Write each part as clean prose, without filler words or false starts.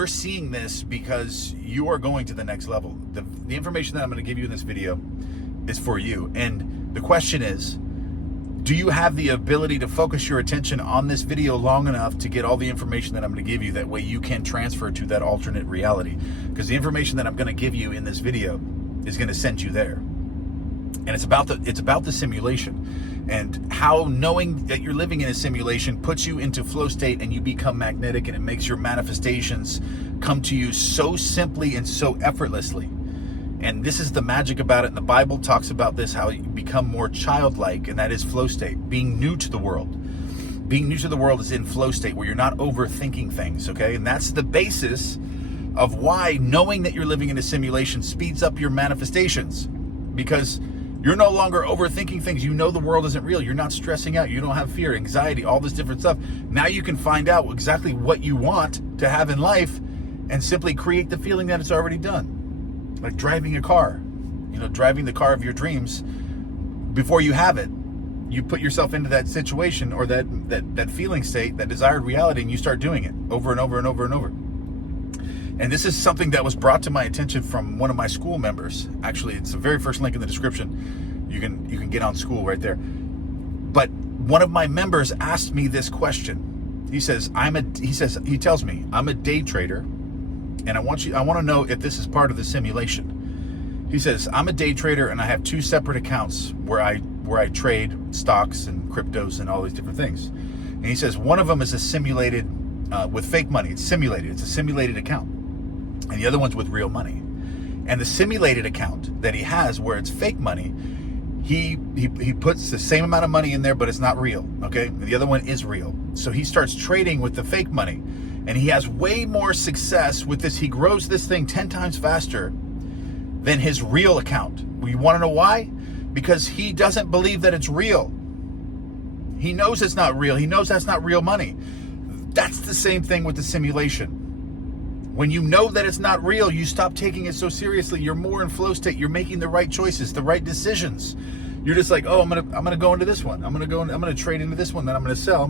You're seeing this because you are going to the next level. The information that I'm going to give you in this video is for you. And the question is, do you have the ability to focus your attention on this video long enough to get all the information that I'm going to give you? That way you can transfer to that alternate reality. Because the information that I'm going to give you in this video is going to send you there. And it's about the simulation, and how knowing that you're living in a simulation puts you into flow state and you become magnetic, and it makes your manifestations come to you so simply and so effortlessly. And this is the magic about it. And the Bible talks about this, how you become more childlike, and that is flow state, being new to the world. Being new to the world is in flow state, where you're not overthinking things, okay? And that's the basis of why knowing that you're living in a simulation speeds up your manifestations, because you're no longer overthinking things. You know the world isn't real. You're not stressing out. You don't have fear, anxiety, all this different stuff. Now you can find out exactly what you want to have in life and simply create the feeling that it's already done. Like driving a car, driving the car of your dreams. Before you have it, you put yourself into that situation or that feeling state, that desired reality, and you start doing it over and over and over and over. And this is something that was brought to my attention from one of my school members. Actually, it's the very first link in the description. You can get on school right there. But one of my members asked me this question. He tells me, I'm a day trader, and I want to know if this is part of the simulation. He says, I'm a day trader, and I have two separate accounts where I trade stocks and cryptos and all these different things. And he says one of them is a simulated with fake money. It's simulated. It's a simulated account. And the other one's with real money. And the simulated account that he has, where it's fake money, he puts the same amount of money in there, but it's not real, okay? And the other one is real. So he starts trading with the fake money, and he has way more success with this. He grows this thing 10 times faster than his real account. You want to know why? Because he doesn't believe that it's real. He knows it's not real. He knows that's not real money. That's the same thing with the simulation. When you know that it's not real, you stop taking it so seriously. You're more in flow state. You're making the right choices, the right decisions. You're just like, oh, I'm gonna go into this one. I'm gonna trade into this one. Then I'm gonna sell.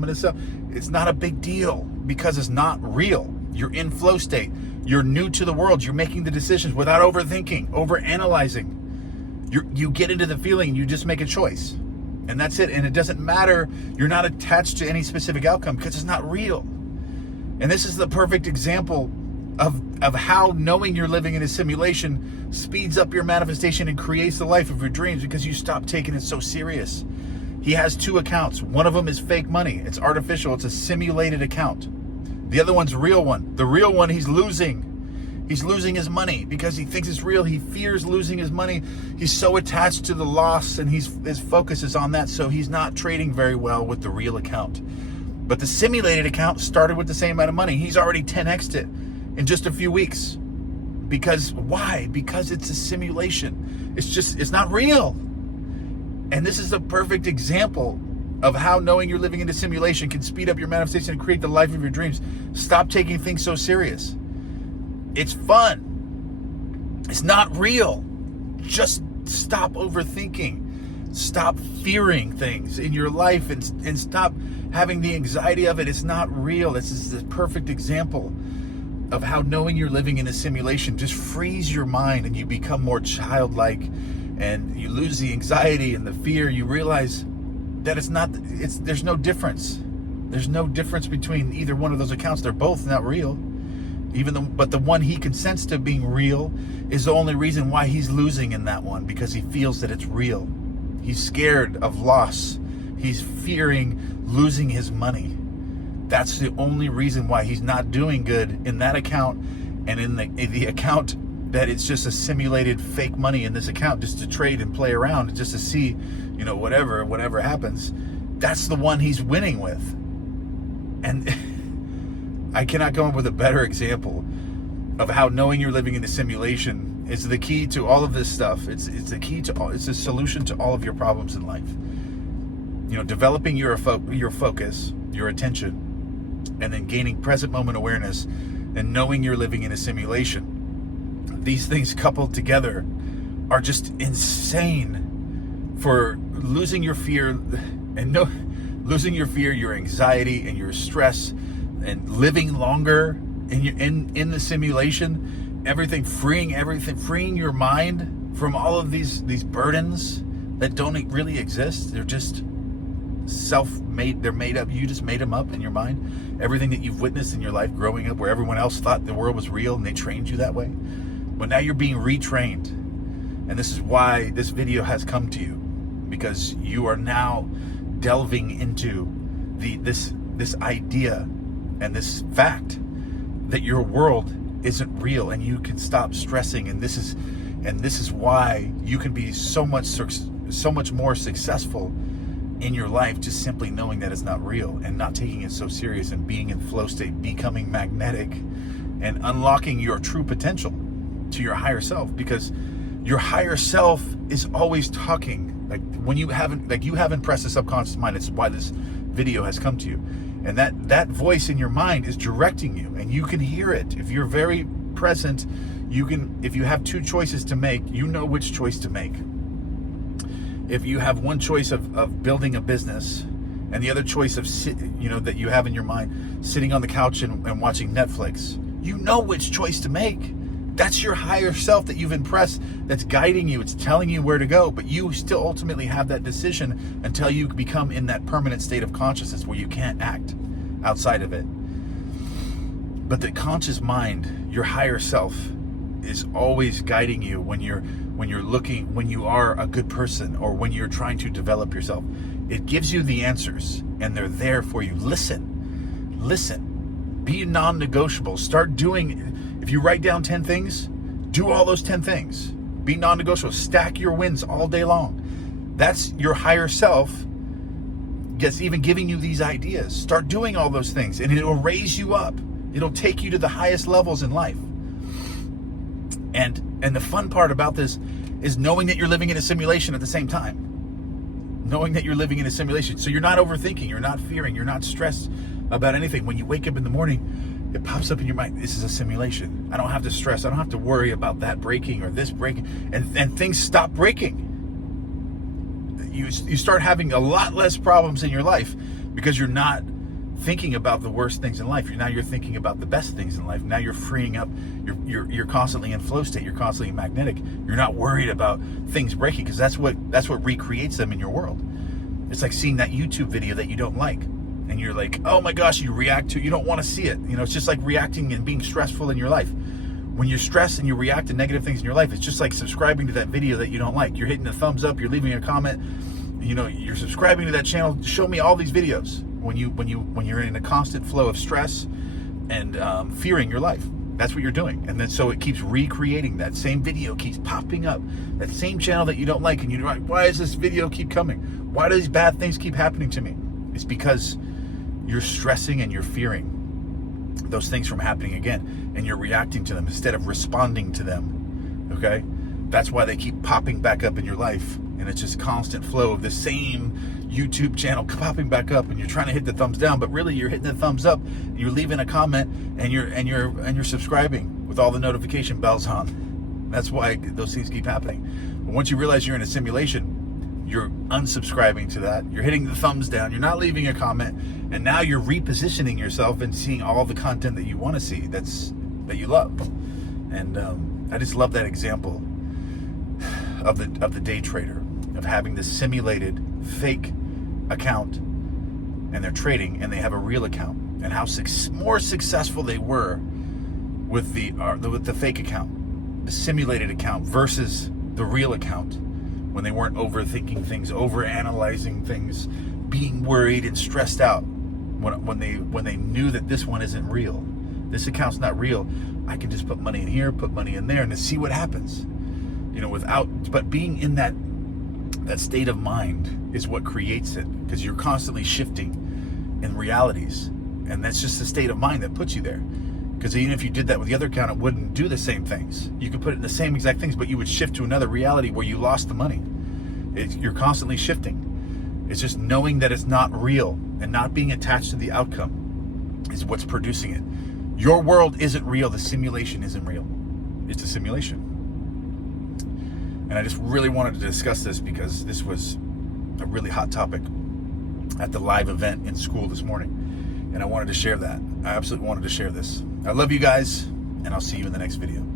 It's not a big deal because it's not real. You're in flow state. You're new to the world. You're making the decisions without overthinking, overanalyzing. You get into the feeling. You just make a choice, and that's it. And it doesn't matter. You're not attached to any specific outcome because it's not real. And this is the perfect example of how knowing you're living in a simulation speeds up your manifestation and creates the life of your dreams, because you stop taking it so serious. He has two accounts. One of them is fake money. It's artificial. It's a simulated account. The other one's a real one. The real one, he's losing. He's losing his money because he thinks it's real. He fears losing his money. He's so attached to the loss, and his focus is on that, so he's not trading very well with the real account. But the simulated account started with the same amount of money. He's already 10x'd it in just a few weeks. Because why? Because it's a simulation. It's not real. And this is the perfect example of how knowing you're living in a simulation can speed up your manifestation and create the life of your dreams. Stop taking things so serious. It's fun. It's not real. Just stop overthinking. Stop fearing things in your life and stop having the anxiety of it. It's not real. This is the perfect example of how knowing you're living in a simulation just frees your mind, and you become more childlike, and you lose the anxiety and the fear. You realize that there's no difference. There's no difference between either one of those accounts. They're both not real. But the one he consents to being real is the only reason why he's losing in that one, because he feels that it's real. He's scared of loss. He's fearing losing his money. That's the only reason why he's not doing good in that account, and in the account that it's just a simulated fake money in this account, just to trade and play around, just to see, whatever happens. That's the one he's winning with. And I cannot come up with a better example of how knowing you're living in a simulation is the key to all of this stuff. It's a solution to all of your problems in life. Developing your focus, your attention, and then gaining present moment awareness, and knowing you're living in a simulation. These things coupled together are just insane for losing your fear, losing your fear, your anxiety, and your stress, and living longer, in the simulation, freeing your mind from all of these burdens that don't really exist. They're just self-made. They're made up. You just made them up in your mind. Everything that you've witnessed in your life growing up, where everyone else thought the world was real and they trained you that way. But now you're being retrained. And this is why this video has come to you, because you are now delving into this idea and this fact that your world isn't real, and you can stop stressing. And this is why you can be so much more successful in your life, just simply knowing that it's not real and not taking it so serious, and being in flow state, becoming magnetic, and unlocking your true potential to your higher self. Because your higher self is always talking. Like when you haven't pressed the subconscious mind. It's why this video has come to you. And that voice in your mind is directing you, and you can hear it. If you're very present, if you have two choices to make, you know which choice to make. If you have one choice of building a business, and the other choice of that you have in your mind, sitting on the couch and watching Netflix, you know which choice to make. That's your higher self that you've impressed, that's guiding you. It's telling you where to go, but you still ultimately have that decision until you become in that permanent state of consciousness where you can't act outside of it. But the conscious mind, your higher self, is always guiding you when you are a good person, or when you're trying to develop yourself. It gives you the answers, and they're there for you. Listen, be non-negotiable. Start doing. If you write down 10 things, do all those 10 things. Be non-negotiable. Stack your wins all day long. That's your higher self even giving you these ideas. Start doing all those things, and it'll raise you up. It'll take you to the highest levels in life. And the fun part about this is knowing that you're living in a simulation at the same time. Knowing that you're living in a simulation. So you're not overthinking, you're not fearing, you're not stressed about anything. When you wake up in the morning, it pops up in your mind, this is a simulation. I don't have to stress. I don't have to worry about that breaking or this breaking. And things stop breaking. You start having a lot less problems in your life, because you're not thinking about the worst things in life. You're thinking about the best things in life. Now you're freeing up. You're constantly in flow state. You're constantly magnetic. You're not worried about things breaking, because that's what recreates them in your world. It's like seeing that YouTube video that you don't like, and you're like, oh my gosh, you react to it. You don't want to see it. It's just like reacting and being stressful in your life. When you're stressed and you react to negative things in your life, it's just like subscribing to that video that you don't like. You're hitting the thumbs up. You're leaving a comment. You're subscribing to that channel. Show me all these videos. When you're in a constant flow of stress and fearing your life, that's what you're doing. And then so it keeps recreating. That same video keeps popping up. That same channel that you don't like, and you're like, why does this video keep coming? Why do these bad things keep happening to me? It's because you're stressing and you're fearing those things from happening again, and you're reacting to them instead of responding to them. Okay? That's why they keep popping back up in your life, and it's just constant flow of the same YouTube channel popping back up, and you're trying to hit the thumbs down, but really you're hitting the thumbs up, and you're leaving a comment, and you're subscribing with all the notification bells on. That's why those things keep happening. But once you realize you're in a simulation, you're unsubscribing to that. You're hitting the thumbs down. You're not leaving a comment, and now you're repositioning yourself and seeing all the content that you want to see, that you love. And I just love that example of the day trader, of having this simulated fake account, and they're trading, and they have a real account, and how more successful they were with the fake account, the simulated account, versus the real account, when they weren't overthinking things, overanalyzing things, being worried and stressed out. When they knew that this one isn't real, this account's not real, I can just put money in here, put money in there, and to see what happens. But being in that state of mind is what creates it, because you're constantly shifting in realities, and that's just the state of mind that puts you there. Because even if you did that with the other account, it wouldn't do the same things. You could put it in the same exact things, but you would shift to another reality where you lost the money. You're constantly shifting. It's just knowing that it's not real and not being attached to the outcome is what's producing it. Your world isn't real. The simulation isn't real. It's a simulation. And I just really wanted to discuss this, because this was a really hot topic at the live event in school this morning. And I wanted to share that. I absolutely wanted to share this. I love you guys, and I'll see you in the next video.